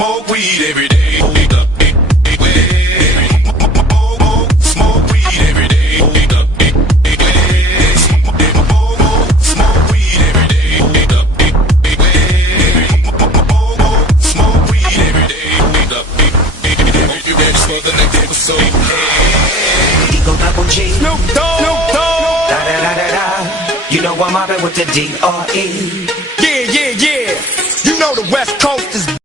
smoke weed every day. Smoke weed every day. Smoke weed every day. Smoke weed every day. Hope you ready for the next episode. Eagle Double G. Snoop Dogg. Da da da da da. You know I'm mobbing with the D.R.E. Yeah. You know the West Coast is